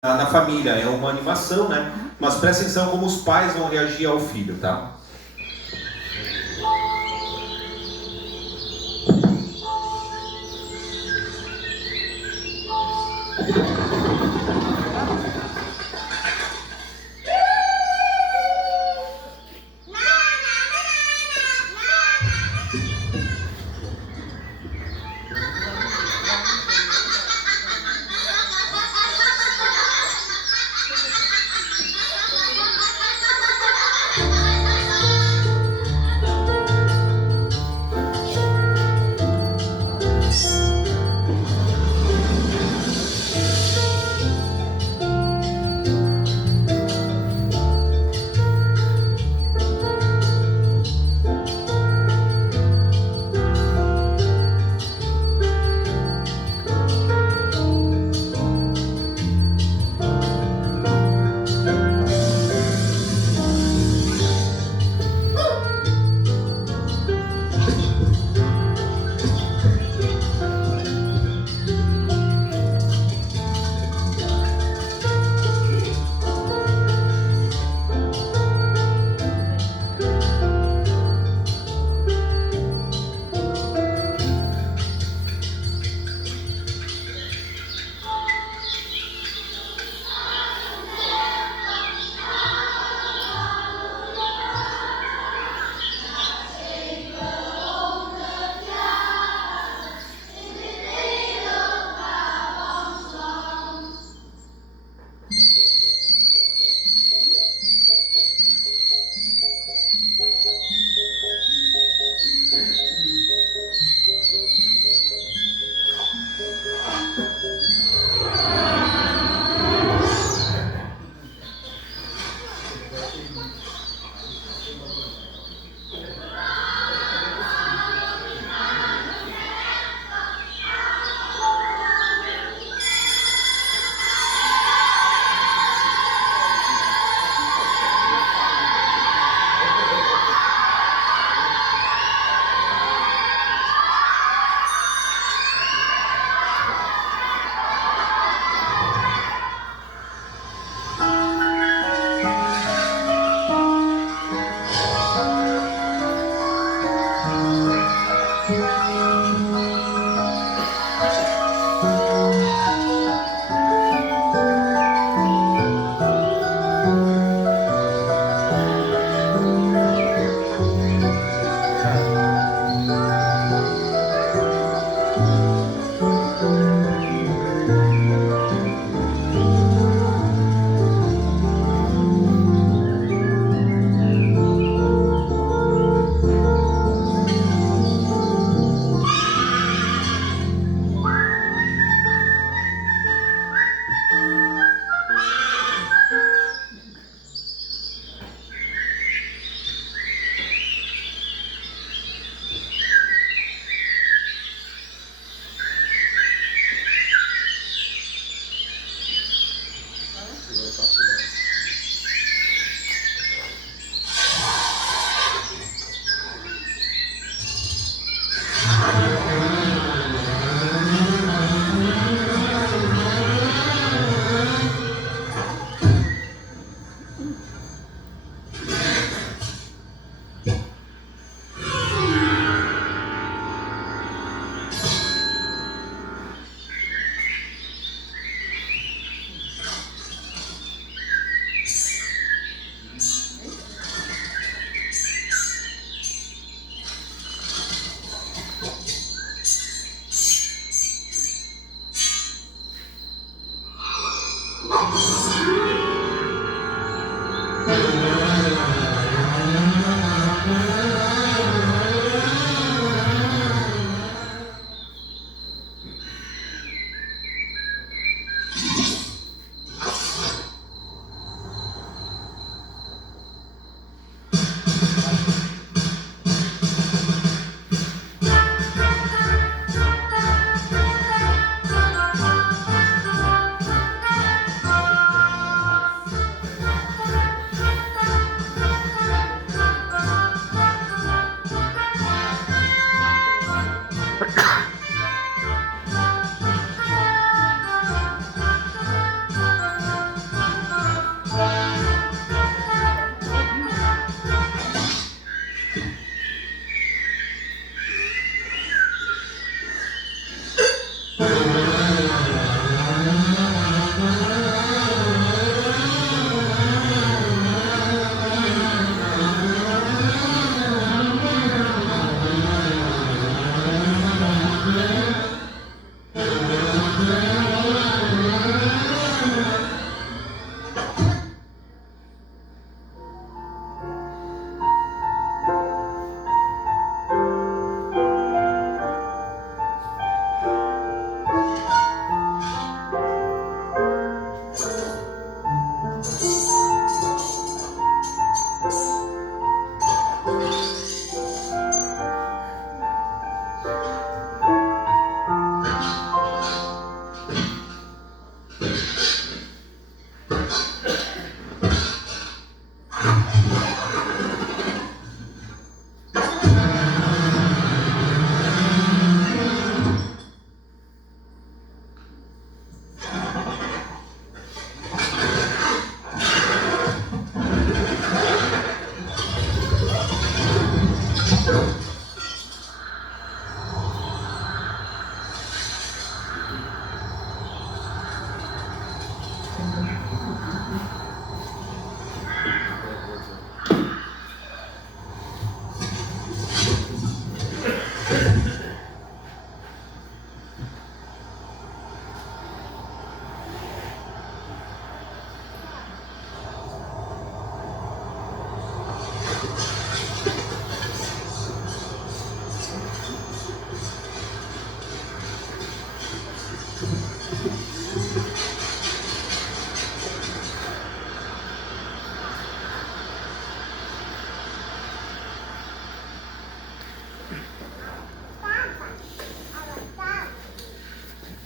na família, é uma animação, né? Mas presta atenção como os pais vão reagir ao filho, tá?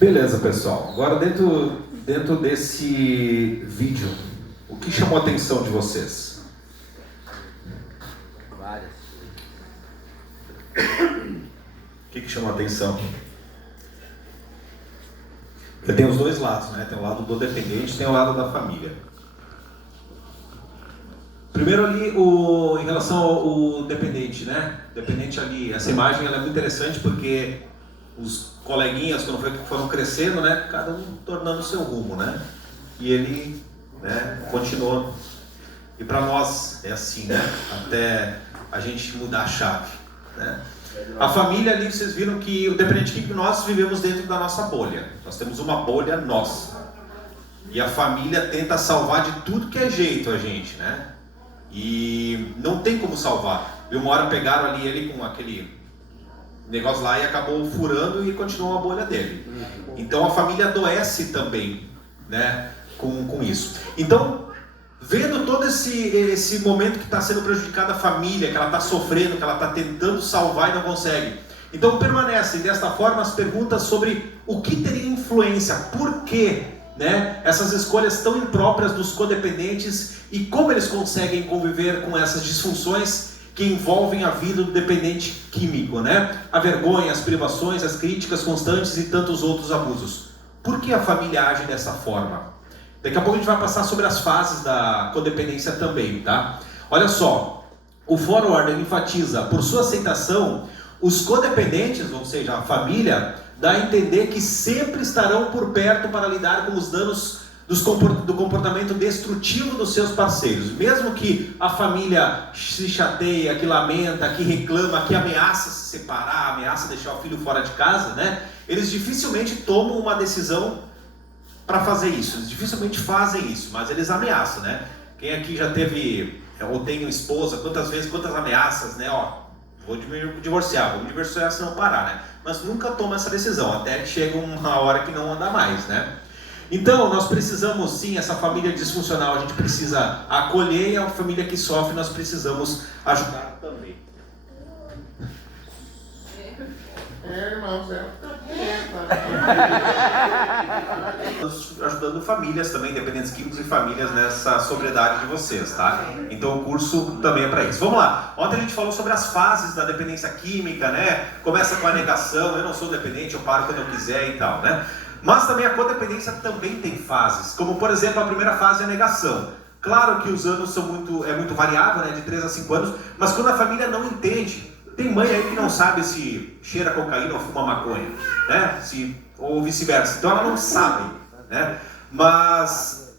Beleza, pessoal. Agora dentro desse vídeo, o que chamou a atenção de vocês? Várias. O que chamou a atenção? Porque tem os dois lados, né? Tem o lado do dependente e tem o lado da família. Primeiro ali, em relação ao dependente, né? Dependente ali, essa imagem ela é muito interessante porque os coleguinhas, quando foram crescendo, né? Cada um tornando o seu rumo, né? E ele, né, continuou. E para nós é assim, né? Até a gente mudar a chave, né? A família ali, vocês viram que o dependente que nós vivemos dentro da nossa bolha. Nós temos uma bolha nossa. E a família tenta salvar de tudo que é jeito a gente, né? E não tem como salvar. E uma hora pegaram ali ele com aquele negócio lá e acabou furando e continuou a bolha dele. Então a família adoece também, né? Com isso. Então, vendo todo esse momento que está sendo prejudicada a família, que ela está sofrendo, que ela está tentando salvar e não consegue. Então permanecem desta forma as perguntas sobre o que teria influência, por quê, né, essas escolhas tão impróprias dos codependentes e como eles conseguem conviver com essas disfunções que envolvem a vida do dependente químico, né? A vergonha, as privações, as críticas constantes e tantos outros abusos. Por que a família age dessa forma? Daqui a pouco a gente vai passar sobre as fases da codependência também, tá? Olha só, o Forward enfatiza, por sua aceitação, os codependentes, ou seja, a família, dá a entender que sempre estarão por perto para lidar com os danos do comportamento destrutivo dos seus parceiros. Mesmo que a família se chateia, que lamenta, que reclama, que ameaça se separar, ameaça deixar o filho fora de casa, né? Eles dificilmente tomam uma decisão para fazer isso, eles dificilmente fazem isso, mas eles ameaçam, né? Quem aqui já teve, ou tem uma esposa, quantas ameaças, né? Ó, vou me divorciar, vou me divorciar se não parar, né? Mas nunca toma essa decisão, até que chega uma hora que não anda mais, né? Então, nós precisamos sim, essa família disfuncional, a gente precisa acolher, e a família que sofre, nós precisamos ajudar também. Irmãos, ajudando famílias também, dependentes químicos e famílias nessa sobriedade de vocês, tá? Então o curso também é para isso. Vamos lá. Ontem a gente falou sobre as fases da dependência química, né? Começa com a negação, eu não sou dependente, eu paro quando eu quiser e tal, né? Mas também a codependência também tem fases, como por exemplo a primeira fase é a negação. Claro que os anos são muito variável, né? De 3 a 5 anos, mas quando a família não entende. Tem mãe aí que não sabe se cheira cocaína ou fuma maconha, né? Ou vice-versa. Então ela não sabe, né? Mas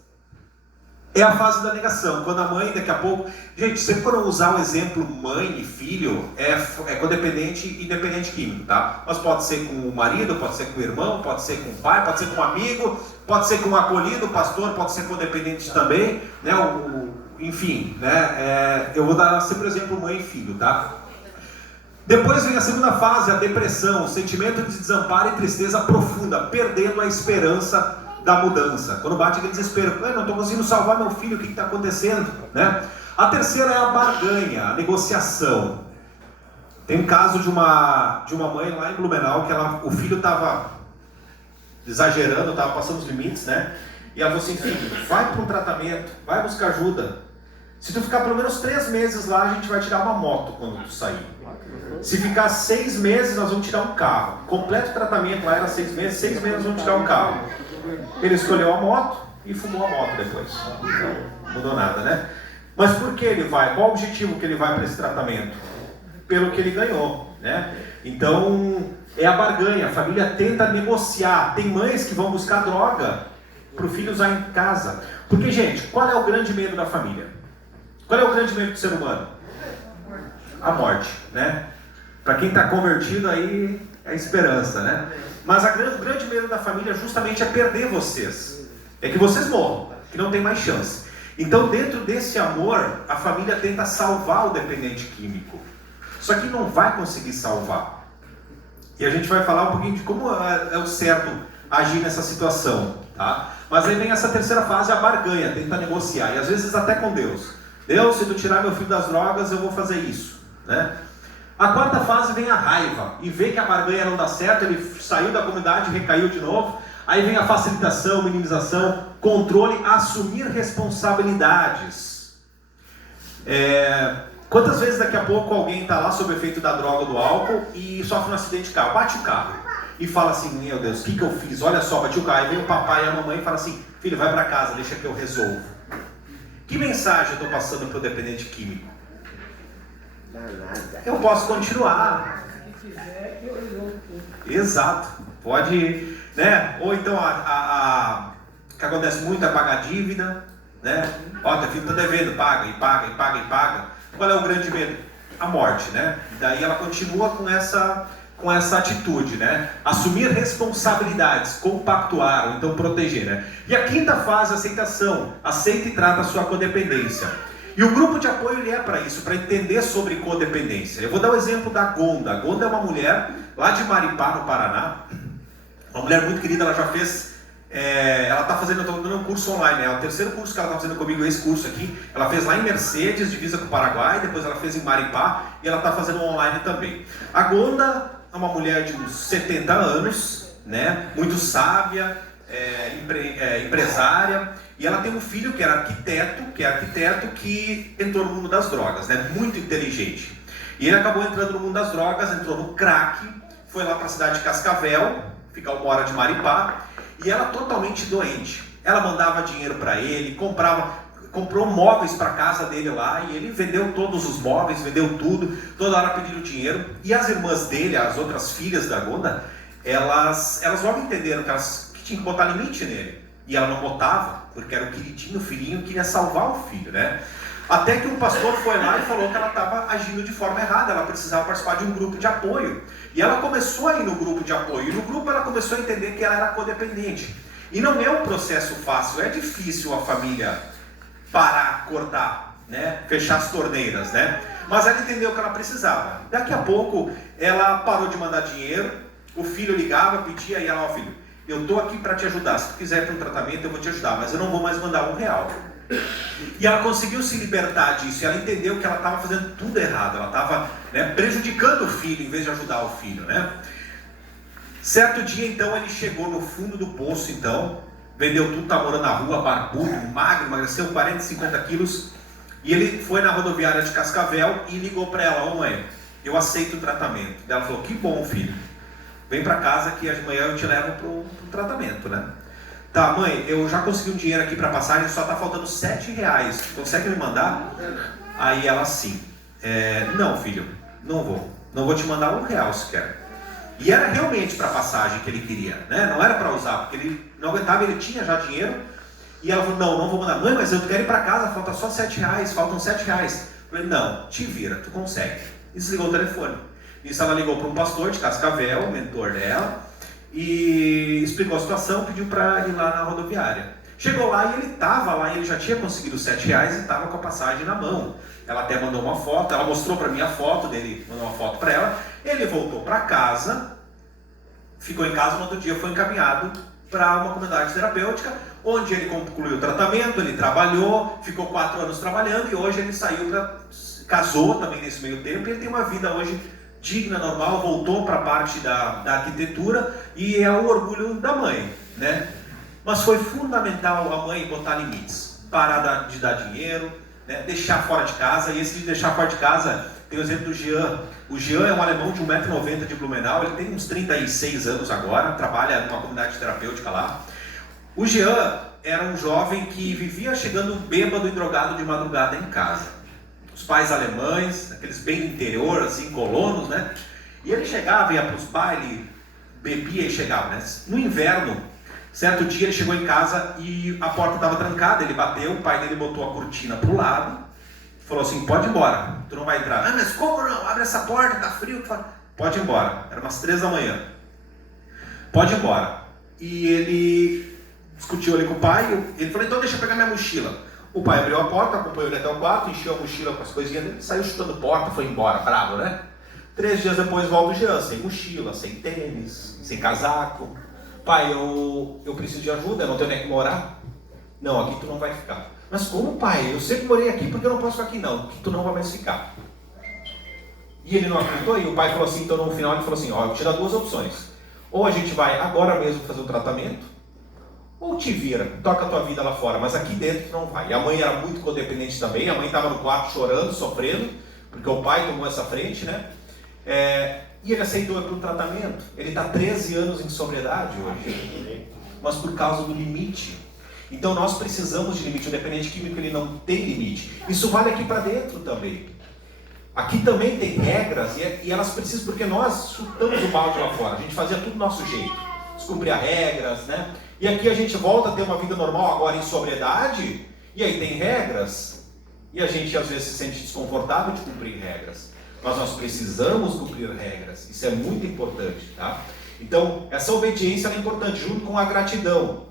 é a fase da negação, quando a mãe daqui a pouco... Gente, sempre quando eu usar o exemplo mãe e filho, é codependente e dependente químico, tá? Mas pode ser com o marido, pode ser com o irmão, pode ser com o pai, pode ser com um amigo, pode ser com o acolhido, o pastor, pode ser codependente também, né? Enfim, né? Eu vou dar sempre o exemplo mãe e filho, tá? Depois vem a segunda fase, a depressão, o sentimento de desamparo e tristeza profunda, perdendo a esperança da mudança. Quando bate aquele desespero, não estou conseguindo salvar meu filho, o que está acontecendo? Né? A terceira é a barganha, a negociação. Tem um caso de uma mãe lá em Blumenau, que o filho estava exagerando, estava passando os limites, né? E ela falou assim, filho, vai para um tratamento, vai buscar ajuda. Se tu ficar pelo menos 3 meses lá, a gente vai tirar uma moto quando tu sair. Se ficar 6 meses, nós vamos tirar um carro. Completo o tratamento lá era 6 meses, 6 meses nós vamos tirar um carro. Ele escolheu a moto e fumou a moto depois. Não mudou nada, né? Mas por que ele vai? Qual o objetivo que ele vai para esse tratamento? Pelo que ele ganhou, né? Então, é a barganha. A família tenta negociar. Tem mães que vão buscar droga para o filho usar em casa. Porque, gente, qual é o grande medo da família? Qual é o grande medo do ser humano? A morte, né? Para quem está convertido aí, é a esperança, né? Mas o grande medo da família justamente é perder vocês. É que vocês morram, que não tem mais chance. Então, dentro desse amor, a família tenta salvar o dependente químico. Só que não vai conseguir salvar. E a gente vai falar um pouquinho de como é o certo agir nessa situação, tá? Mas aí vem essa terceira fase, a barganha, tenta negociar. E às vezes até com Deus. Deus, se tu tirar meu filho das drogas, eu vou fazer isso, né? A quarta fase vem a raiva, e vê que a barganha não dá certo, ele saiu da comunidade e recaiu de novo. Aí vem a facilitação, minimização, controle, assumir responsabilidades. Quantas vezes daqui a pouco alguém está lá sob o efeito da droga ou do álcool e sofre um acidente de carro, bate o carro e fala assim, meu Deus, o que eu fiz? Olha só, bati o carro. Aí vem o papai e a mamãe e fala assim, filho, vai para casa, deixa que eu resolvo. Que mensagem eu estou passando para o dependente químico? Eu posso continuar. Exato. Pode ir, né? Ou então o que acontece muito é pagar dívida, né? Ó, teu filho está devendo, paga e paga e paga e paga. Qual é o grande medo? A morte, né? Daí ela continua com essa atitude, né? Assumir responsabilidades, compactuar, ou então proteger, né? E a quinta fase, a aceitação. Aceita e trata a sua codependência. E o grupo de apoio ele é para isso, para entender sobre codependência. Eu vou dar o exemplo da Gonda. A Gonda é uma mulher lá de Maripá, no Paraná. Uma mulher muito querida, ela já fez... ela está fazendo, eu estou dando um curso online, né? É o terceiro curso que ela está fazendo comigo, esse curso aqui. Ela fez lá em Mercedes, divisa com o Paraguai, depois ela fez em Maripá e ela está fazendo online também. A Gonda é uma mulher de uns 70 anos, né? Muito sábia, empresária. E ela tem um filho que é arquiteto, que entrou no mundo das drogas, né? Muito inteligente. E ele acabou entrando no mundo das drogas, entrou no crack, foi lá para a cidade de Cascavel, fica 1 hora de Maripá, e ela totalmente doente. Ela mandava dinheiro para ele, comprou móveis para a casa dele lá, e ele vendeu todos os móveis, vendeu tudo, toda hora pedindo dinheiro. E as irmãs dele, as outras filhas da Gonda, elas logo entenderam que tinha que botar limite nele. E ela não botava, porque era o queridinho, o filhinho, queria salvar o filho, né? Até que um pastor foi lá e falou que ela estava agindo de forma errada, ela precisava participar de um grupo de apoio. E ela começou a ir no grupo de apoio, e no grupo ela começou a entender que ela era codependente. E não é um processo fácil, é difícil a família parar, cortar, né? Fechar as torneiras, né? Mas ela entendeu que ela precisava. Daqui a pouco ela parou de mandar dinheiro, o filho ligava, pedia, e ela, ó filho, eu estou aqui para te ajudar, se tu quiser ir para um tratamento eu vou te ajudar, mas eu não vou mais mandar R$1. E ela conseguiu se libertar disso, e ela entendeu que ela estava fazendo tudo errado, ela estava, né, prejudicando o filho em vez de ajudar o filho, né? Certo dia então ele chegou no fundo do poço, então, vendeu tudo, estava morando na rua, barbudo, magro, emagreceu 40, 50 quilos, e ele foi na rodoviária de Cascavel e ligou para ela, ô mãe, eu aceito o tratamento. Ela falou, que bom filho, vem para casa que amanhã eu te levo pro tratamento, né? Tá, mãe, eu já consegui um dinheiro aqui para passagem, só tá faltando R$7. Consegue me mandar? Aí ela assim, não filho, não vou te mandar R$1 sequer. E era realmente para passagem que ele queria, né? Não era para usar, porque ele não aguentava, ele tinha já dinheiro. E ela falou, não vou mandar. Mãe, mas eu quero ir para casa, falta só R$7, faltam R$7. Eu falei, não, te vira, tu consegue. E desligou o telefone. Isso ela ligou para um pastor de Cascavel, mentor dela, e explicou a situação, pediu para ir lá na rodoviária. Chegou lá e ele estava lá, e ele já tinha conseguido os R$7 e estava com a passagem na mão. Ela até mandou uma foto, ela mostrou para mim a foto dele, mandou uma foto para ela. Ele voltou para casa, ficou em casa, no outro dia foi encaminhado para uma comunidade terapêutica, onde ele concluiu o tratamento, ele trabalhou, ficou 4 anos trabalhando e hoje ele casou também nesse meio tempo, e ele tem uma vida hoje digna, normal, voltou para a parte da arquitetura e é o orgulho da mãe, né? Mas foi fundamental a mãe botar limites, parar de dar dinheiro, né? Deixar fora de casa, e esse de deixar fora de casa, tem o exemplo do Jean. O Jean é um alemão de 1,90 m de Blumenau, ele tem uns 36 anos agora, trabalha numa comunidade terapêutica lá. O Jean era um jovem que vivia chegando bêbado e drogado de madrugada em casa. Os pais alemães, aqueles bem do interior, assim, colonos, né? E ele chegava, ia para os bailes, bebia e chegava, né? No inverno, certo dia ele chegou em casa e a porta estava trancada, ele bateu, o pai dele botou a cortina para o lado, falou assim, pode ir embora, tu não vai entrar. Ah, mas como não? Abre essa porta, tá frio. Pode ir embora, era umas 3 da manhã. Pode ir embora. E ele discutiu ali com o pai, ele falou, então deixa eu pegar minha mochila. O pai abriu a porta, acompanhou ele até o quarto, encheu a mochila com as coisinhas dele, saiu chutando porta, foi embora, bravo, né? 3 dias depois volta o Jean, sem mochila, sem tênis, sem casaco. Pai, eu preciso de ajuda, eu não tenho nem que morar. Não, aqui tu não vai ficar. Mas como, pai? Eu sempre morei aqui porque eu não posso ficar aqui, não. Aqui tu não vai mais ficar. E ele não acreditou, e o pai falou assim, então no final ele falou assim, ó, eu te dou 2 opções. Ou a gente vai agora mesmo fazer o tratamento, ou te vira, toca a tua vida lá fora, mas aqui dentro tu não vai. E a mãe era muito codependente também, a mãe estava no quarto chorando, sofrendo, porque o pai tomou essa frente, né? E ele aceitou ir para o tratamento. Ele está 13 anos em sobriedade hoje, mas por causa do limite. Então nós precisamos de limite. O dependente químico, ele não tem limite. Isso vale aqui para dentro também. Aqui também tem regras, e elas precisam, porque nós chutamos o balde lá fora, a gente fazia tudo do nosso jeito, descumpria regras, né? E aqui a gente volta a ter uma vida normal agora em sobriedade, e aí tem regras, e a gente às vezes se sente desconfortável de cumprir regras. Mas nós precisamos cumprir regras, isso é muito importante, tá? Então, essa obediência é importante, junto com a gratidão.